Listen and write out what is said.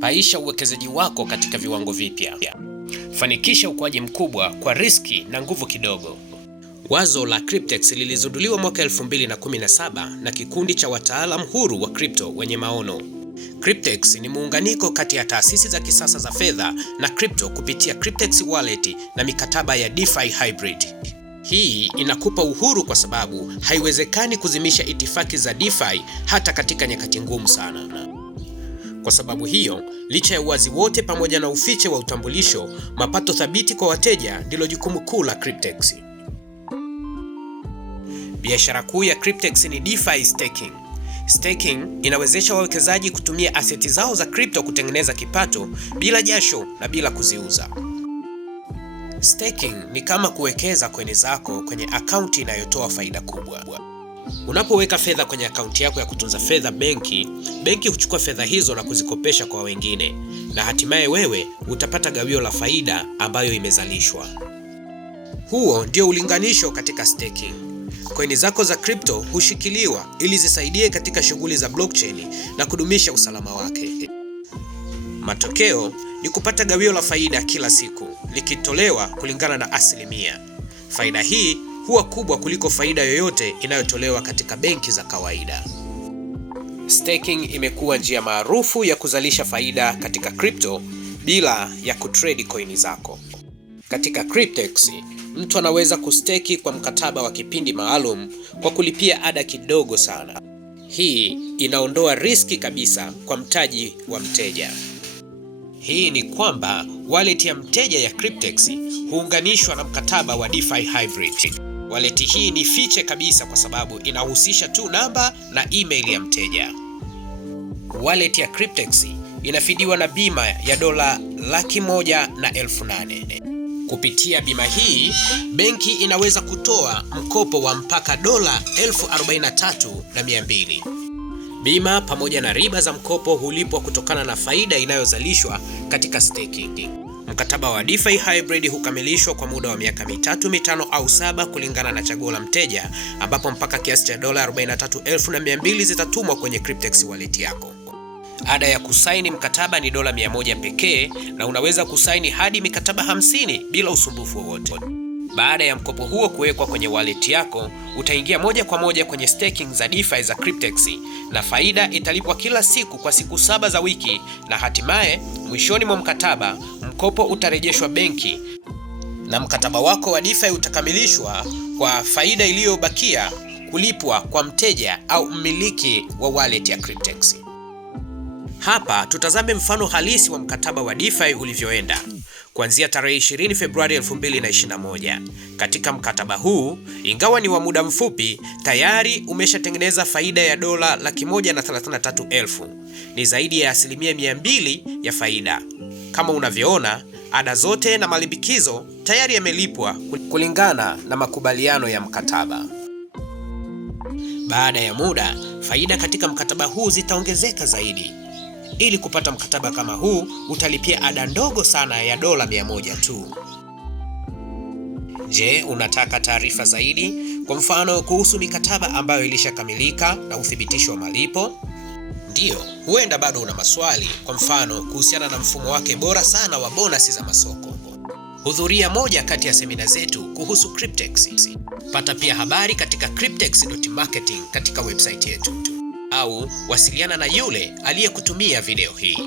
Paisha uwekezaji wako katika viwango vipya. Fanikisha ukuaji mkubwa kwa riski na nguvu kidogo. Wazo la Cryptex lilizinduliwa mwaka 2017 na kikundi cha wataalamu huru wa crypto wenye maono. Cryptex ni muunganiko kati ya taasisi za kisasa za fedha na crypto kupitia Cryptex Wallet na mikataba ya DeFi hybrid. Hii inakupa uhuru kwa sababu haiwezekani kuzimisha itifaki za DeFi hata katika nyakati ngumu sana. Kwa sababu hiyo, licha ya uwazi wote pamoja na ufiche wa utambulisho, mapato thabiti kwa wateja ndilo jukumu kuu la Cryptex. Biashara kuu ya Cryptex ni DeFi staking. Staking inawezesha wawekezaji kutumia aseti zao za crypto kutengeneza kipato bila jasho na bila kuziuza. Staking ni kama kuwekeza coin zako kwenye akaunti inayotoa faida kubwa. Unapoweka fedha kwenye akaunti yako ya kutunza fedha benki huchukua fedha hizo na kuzikopesha kwa wengine, na hatimaye wewe utapata gawio la faida ambayo imezalishwa. Huo ndio ulinganisho katika staking. Coin zako za crypto hushikiliwa ili zisaidie katika shughuli za blockchain na kudumisha usalama wake. Matokeo ni kupata gawio la faida kila siku, likitolewa kulingana na asilimia. Faida hii huwa kubwa kuliko faida yoyote inayotolewa katika benki za kawaida. Staking imekuwa njia maarufu ya kuzalisha faida katika crypto bila ya kutrade coin zako. Katika Cryptex, mtu anaweza kusteki kwa mkataba wa kipindi maalum kwa kulipia ada kidogo sana. Hii inaondoa riski kabisa kwa mtaji wa mteja. Hii ni kwamba wallet ya mteja ya Cryptex huunganishwa na mkataba wa DeFi hybrid. Wallet hii ni fiche kabisa kwa sababu inahusisha tu namba na email ya mteja. Wallet ya Cryptex inafidiwa na bima ya $108,000. Kupitia bima hii, benki inaweza kutoa mkopo wa mpaka $43,200. Bima pamoja na riba za mkopo hulipwa kutokana na faida inayozalishwa katika staking. Mkataba wa DeFi hybrid hukamilishwa kwa muda wa miaka 3, 5 au 7 kulingana na chaguo la mteja, ambapo mpaka kiasi cha $43,200 zitatumwa kwenye Cryptex wallet yako. Ada ya kusaini mkataba ni $100 pekee, na unaweza kusaini hadi mikataba 50 bila usumbufu wowote. Baada ya mkopo huo kuwekwa kwenye wallet yako, utaingia moja kwa moja kwenye staking za DeFi za Cryptex, na faida italipwa kila siku kwa siku 7 za wiki, na hatimaye mwishoni mwa mkataba mkopo utarejeshwa benki na mkataba wako wa DeFi utakamilishwa kwa faida iliyobakia kulipwa kwa mteja au mmiliki wa wallet ya Cryptex. Hapa tutazame mfano halisi wa mkataba wa DeFi ulivyoenda. Kuanzia tarehe 20 Februari 2021. Katika mkataba huu, ingawa ni wa muda mfupi, tayari umeshatengeneza faida ya $133,000. Ni zaidi ya 200% ya faida. Kama unavyoona, ada zote na malimbikizo tayari yamelipwa kulingana na makubaliano ya mkataba. Baada ya muda, faida katika mkataba huu zitaongezeka zaidi. Ili kupata mkataba kama huu, utalipia ada ndogo sana ya $100 tu. Je, unataka taarifa zaidi? Kwa mfano kuhusu mikataba ambayo ilishakamilika na uthibitisho wa malipo? Ndiyo, huenda bado una maswali, kwa mfano kuhusiana na mfumo wake bora sana wa bonasi za masoko. Hudhuria moja kati ya semina zetu kuhusu Cryptex. Pata pia habari katika cryptex.marketing katika website yetu, au wasiliana na yule aliyekutumia video hii.